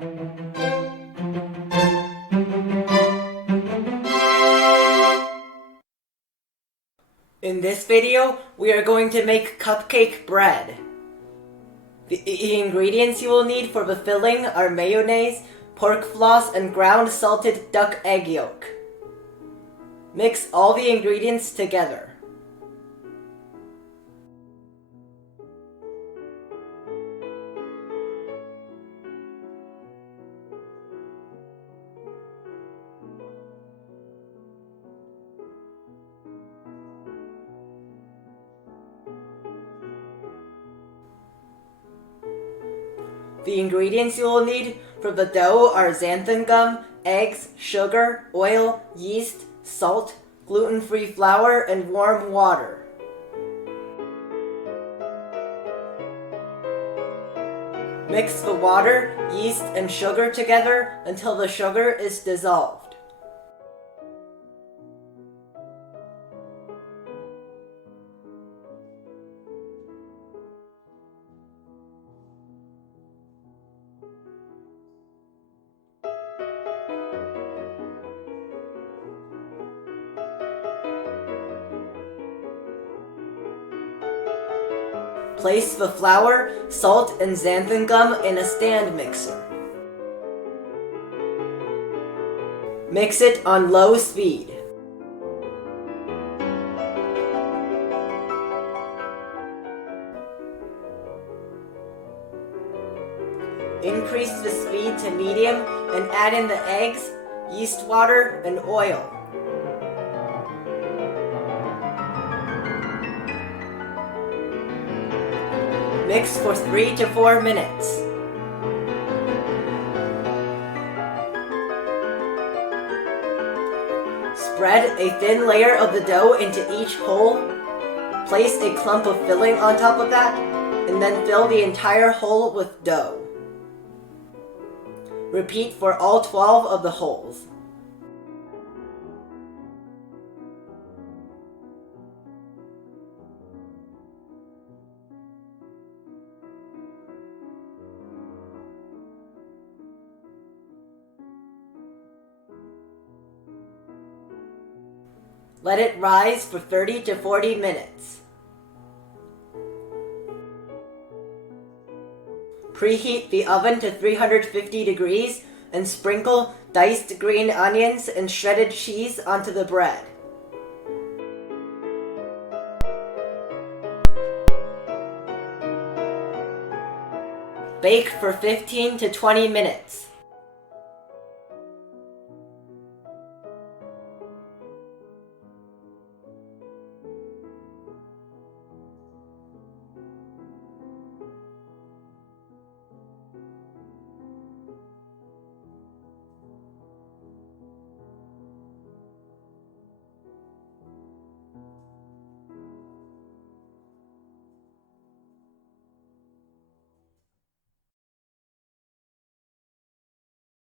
In this video, we are going to make cupcake bread. The ingredients you will need for the filling are mayonnaise, pork floss, and ground salted duck egg yolk. Mix all the ingredients together. The ingredients you will need for the dough are xanthan gum, eggs, sugar, oil, yeast, salt, gluten-free flour, and warm water. Mix the water, yeast, and sugar together until the sugar is dissolved. Place the flour, salt, and xanthan gum in a stand mixer. Mix it on low speed. Increase the speed to medium and add in the eggs, yeast water, and oil. Mix for 3 to 4 minutes. Spread a thin layer of the dough into each hole. Place a clump of filling on top of that, and then fill the entire hole with dough. Repeat for all 12 of the holes. Let it rise for 30 to 40 minutes. Preheat the oven to 350 degrees and sprinkle diced green onions and shredded cheese onto the bread. Bake for 15 to 20 minutes.